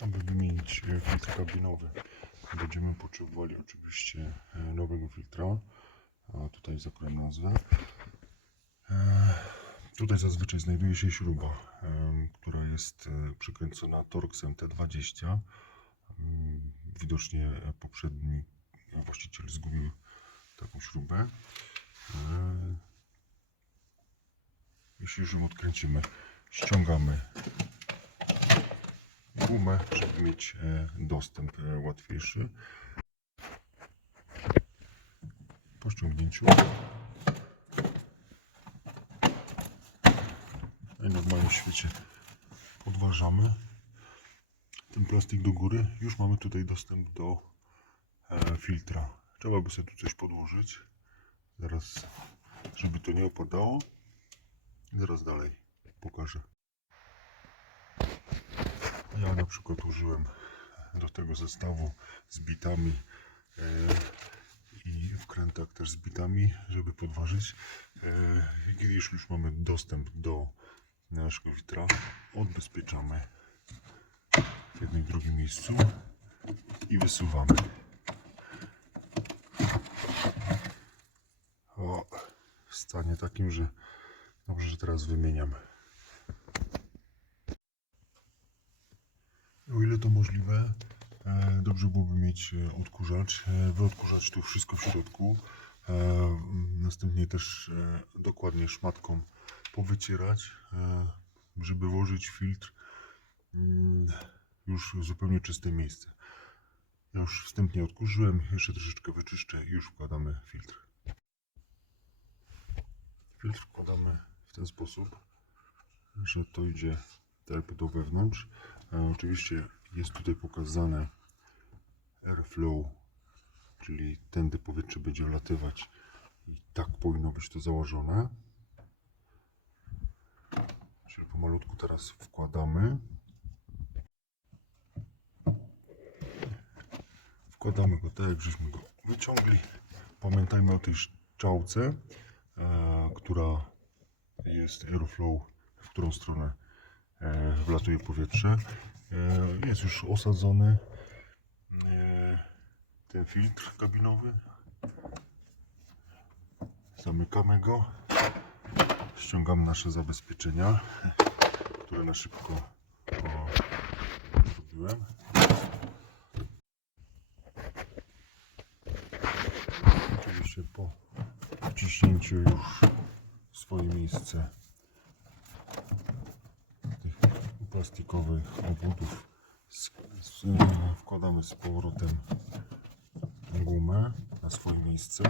Aby wymienić filtr kabinowy, będziemy potrzebowali oczywiście nowego filtra. A tutaj zakryłem nazwę. Tutaj zazwyczaj znajduje się śruba, która jest przykręcona Torxem T20. Widocznie poprzedni właściciel zgubił taką śrubę. Jeśli już ją odkręcimy, ściągamy gumę, żeby mieć dostęp łatwiejszy. Po ściągnięciu i normalnie w świecie podważamy ten plastik do góry. Już mamy tutaj dostęp do filtra. Trzeba by sobie tu coś podłożyć. Zaraz, żeby to nie opadało. Zaraz dalej pokażę. Ja na przykład użyłem do tego zestawu z bitami i wkrętak też z bitami, żeby podważyć. Kiedy już mamy dostęp do naszego filtra, odbezpieczamy w jednym i drugim miejscu i wysuwamy. O, w stanie takim, że dobrze, że teraz wymieniam. O ile to możliwe, dobrze byłoby mieć odkurzacz, wyodkurzać tu wszystko w środku, następnie też dokładnie szmatką powycierać, żeby włożyć filtr już w zupełnie czyste miejsce. Ja już wstępnie odkurzyłem, jeszcze troszeczkę wyczyszczę i już wkładamy filtr. Filtr wkładamy w ten sposób, że to idzie jakby do wewnątrz. Oczywiście jest tutaj pokazane airflow, czyli tędy powietrze będzie wlatywać i tak powinno być to założone. Czyli pomalutku teraz wkładamy. Wkładamy go tak, jak żeśmy go wyciągli. Pamiętajmy o tej strzałce, która jest airflow, w którą stronę wlatuje powietrze. Jest już osadzony ten filtr kabinowy. Zamykamy go. Ściągamy nasze zabezpieczenia, które na szybko zrobiłem. Oczywiście po wciśnięciu już w swoje miejsce tych plastikowych obwodów wkładamy z powrotem gumę na swoje miejsce.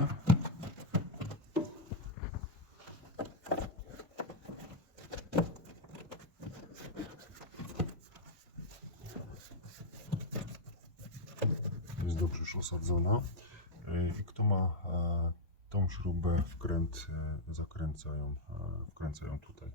Jest dobrze już osadzona. I kto ma tą śrubę, wkręcają tutaj.